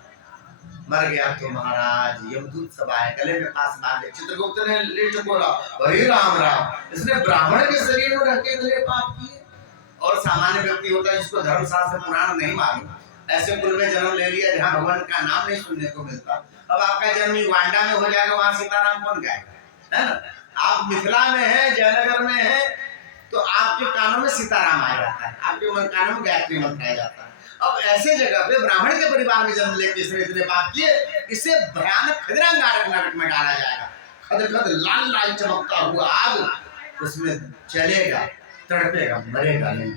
मर गया। तो महाराज यमदूत सब आए, गले में पास बांधे, चित्रगुप्त ने लेट बोला हरे राम राम, इसने ब्राह्मण के शरीर में रह के इतने पाप किए। और सामान्य व्यक्ति होता है जिसको धर्मशास्त्र पुराण नहीं मालूम, ऐसे कुल में जन्म ले लिया जहाँ भगवान का नाम नहीं सुनने को मिलता। अब आपका जन्म युगांडा में हो जाएगा, वहां सीताराम कौन गाएगा, है ना। आप मिथिला में है, जयनगर में है, तो आपके कानों में सीताराम आ जाता है, आपके कानों में गायत्री मंत्र आ जाता है। अब ऐसे जगह पे ब्राह्मण के परिवार में जन्म लेके इसने इतने पाप किए, इसे भयानक खदिरांगारक नरक में डाला जाएगा। खद खद लाल लाल चमकता हुआ आग उसमें जलेगा, तड़पेगा, मरेगा नहीं,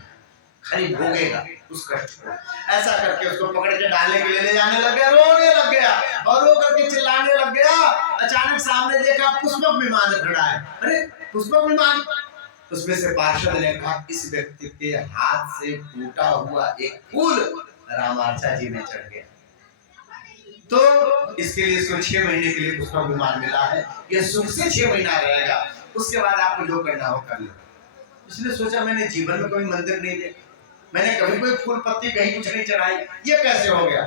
खाली भोगेगा उस कष्ट को। ऐसा करके उसको पकड़ के डालने के लिए ले जाने लग गया, रोने लग गया और रो करके चिल्लाने लग गया। अचानक सामने देखा पुष्पक विमान खड़ा है, अरे पुष्पक विमान। उसमें से पार्षद ने कहा इस व्यक्ति के हाथ से टूटा हुआ एक फूल रामार्चा जी में चढ़ गया, तो इसके लिए इसको 6 महीने के लिए पुष्पक विमान मिला है, ये सुख से 6 महीना रहेगा, उसके बाद आपको जो करना हो कर लो। इसने सोचा मैंने जीवन में कभी मंदिर नहीं देखा, मैंने कभी कोई फूल पत्ती कहीं कुछ नहीं चढ़ाई, ये कैसे हो गया।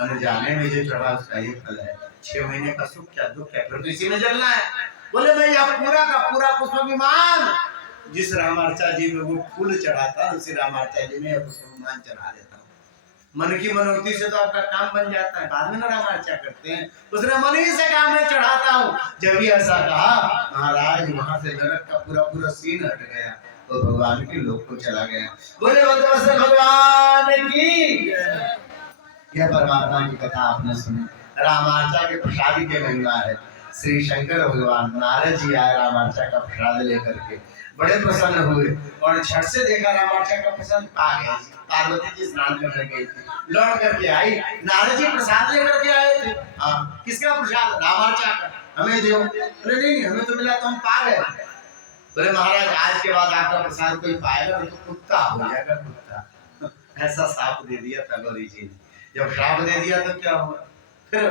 अनजाने में जो चढ़ा उसका ये फल है, 6 महीने का सुख क्या दुख क्या, फिर तो इसी में जलना है। बोले मैं यह पूरा का पूरा पुष्पक विमान जिस रामार्चा जी में वो फूल चढ़ाता उसी रामार्चा जी में पुष्पक विमान चढ़ा देता हूँ। मन की मनोती से तो आपका काम बन जाता है, बाद में ना रामार्चा करते हैं, उसने मन ही से काम में चढ़ाता हूँ। जब भी ऐसा कहा महाराज वहां से नरक का पूरा पूरा सीन हट गया, तो भगवान के लोक को चला गया। बोले भगवान की। यह परमात्मा की कथा आपने सुनी। रामार्चा के प्रसाद के महिमा है। श्री शंकर भगवान नारद जी आए रामार्चा का प्रसाद लेकर के, बड़े प्रसन्न हुए और झट से देखा रामार्चा का प्रसाद पा गए। पार्वती जी स्नान करने गई थी, लौट करके आई, नारद जी प्रसाद लेकर के आए थे। किसका प्रसाद? रामार्चा का। हमें दो। बोले नहीं हमें तो मिला तो हम पा गए। बोले महाराज आज के बाद आपका प्रसाद कोई पाएगा तो कुत्ता हो जाएगा, कुत्ता। ऐसा साप दे दिया था गौरी जी ने। जब श्राप दे दिया तो क्या हुआ? फिर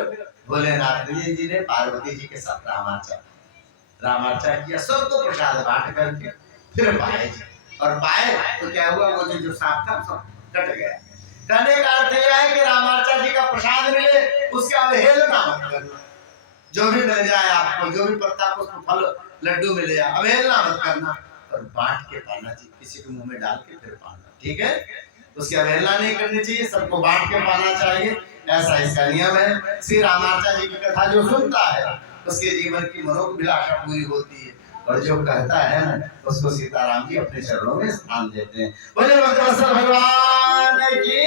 भोलेनाथ जी ने पार्वती जी के साथ रामार्चा किया, सबको प्रसाद बांट करके फिर पाए जी। और पाए तो क्या हुआ? वो जो सांप था सब कट गया। कहने का अर्थ यह है कि रामार्चा जी का प्रसाद मिले उसका अवहेलना मत करना। जो भी मिल जाए आपको, जो भी पत्ता पुष्प फल लड्डू मिले, अवहेलना मत करना और बांट के पाना चाहिए, किसी के मुंह में डाल के फिर पाना, ठीक है? उसकी अवहेलना नहीं करनी चाहिए, सबको बांट के पाना चाहिए, ऐसा इसका नियम है। श्री रामार्चा जी की कथा जो सुनता है उसके जीवन की मनोभिलाषा पूरी होती है, और जो कहता है ना उसको सीताराम जी अपने चरणों में स्थान देते हैं। बोले भगवान की